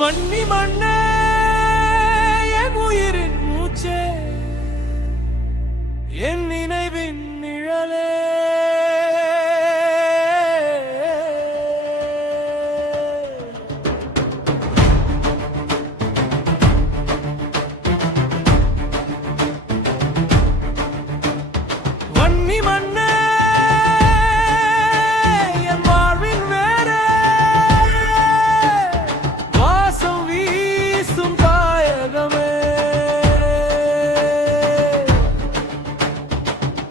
வன்னி மண்ணே என் உயிரின் மூச்சே, என் நினைவின் நிழலே, வன்னி மண்ணே என் வாழ்வின் வேரே, வாசம் வீசும் தாயகமே,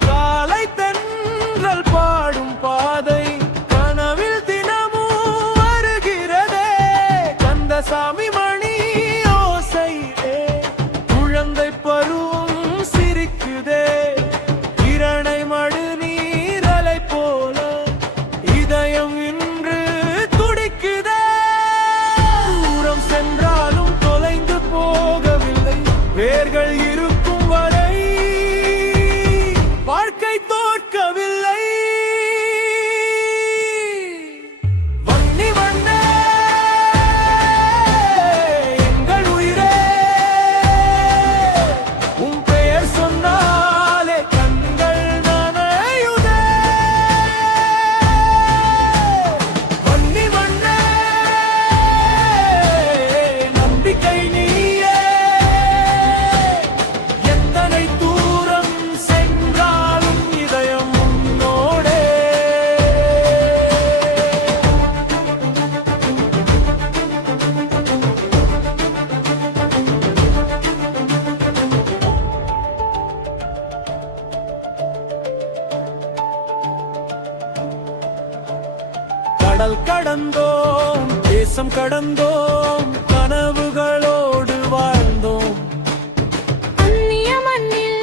காலை தென்றல் பாடும் பாதை கனவில் தினமும் வருகிறதே, கந்தசாமி மணி ஓசையிலே குழந்தை பருவம் சிரிக்குதே, இரணை மடு நீரலை போல இதயம் இன்று துடிக்குதே, தூரம் சென்றாலும் தொலைந்து போகவில்லை, வேர்கள் இருக்கும் வரை வாழ்க்கை தோற்கவில்லை. வன்னி மண்ணே எங்கள் உயிரே, உன் பெயர் சொன்னாலே கண்கள் நனையுதே. வன்னி மண்ணே நம்பிக்கை நீயே, எத்தனை தூரம் சென்றாலும் இதயம் உன்னோடே. கடல் கடந்தோம், தேசம் கடந்தோம், கனவுகளோடு வாழ்ந்தோம், அந்நிய மண்ணில்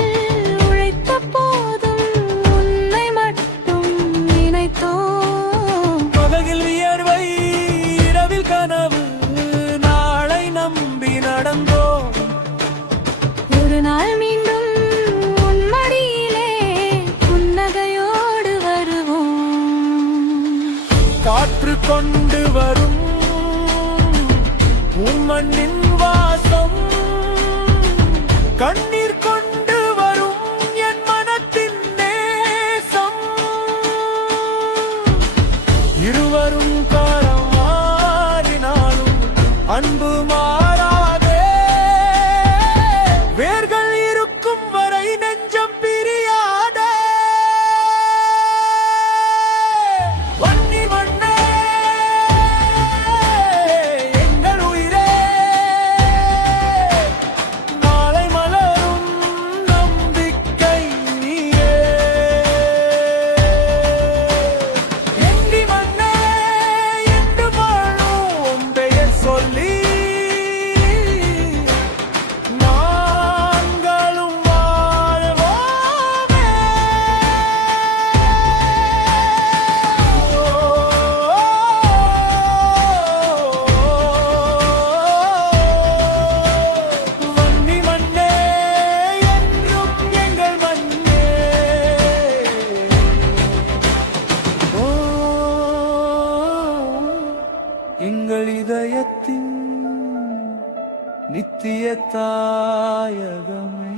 உழைத்த போதும் உன்னை மட்டும் நினைத்தோம். பகலில் வியர்வை இரவில் கனவு, நாளை நம்பி நடந்தோம், ஒரு நாள் மீண்டும் உன் மடியிலே புன்னகையோடு வருவோம். காற்று கொண்டு வரும் உன் மண்ணின் வாசம், கண்ணீர் கொண்டு வரும் என் மனத்தின் நேசம், இருவரும் காலம் மாறினாலும் அன்பு மாறாதே, வேர்கள் இருக்கும் வரை நெஞ்சம் பிரியாதே. வன்னி மண்ணே எங்கள் உயிரே, நாளை மலரும் நம்பிக்கை நீயே. எந்தி மண்ணே என்று வாழும் உன் பெயர் சொல்லி நாங்களும் வாழ்வோமே. வன்னி மண்ணே என்றும் எங்கள் மண்ணே. எங்கள் இதயத்தின் நித்திய தாயகமே.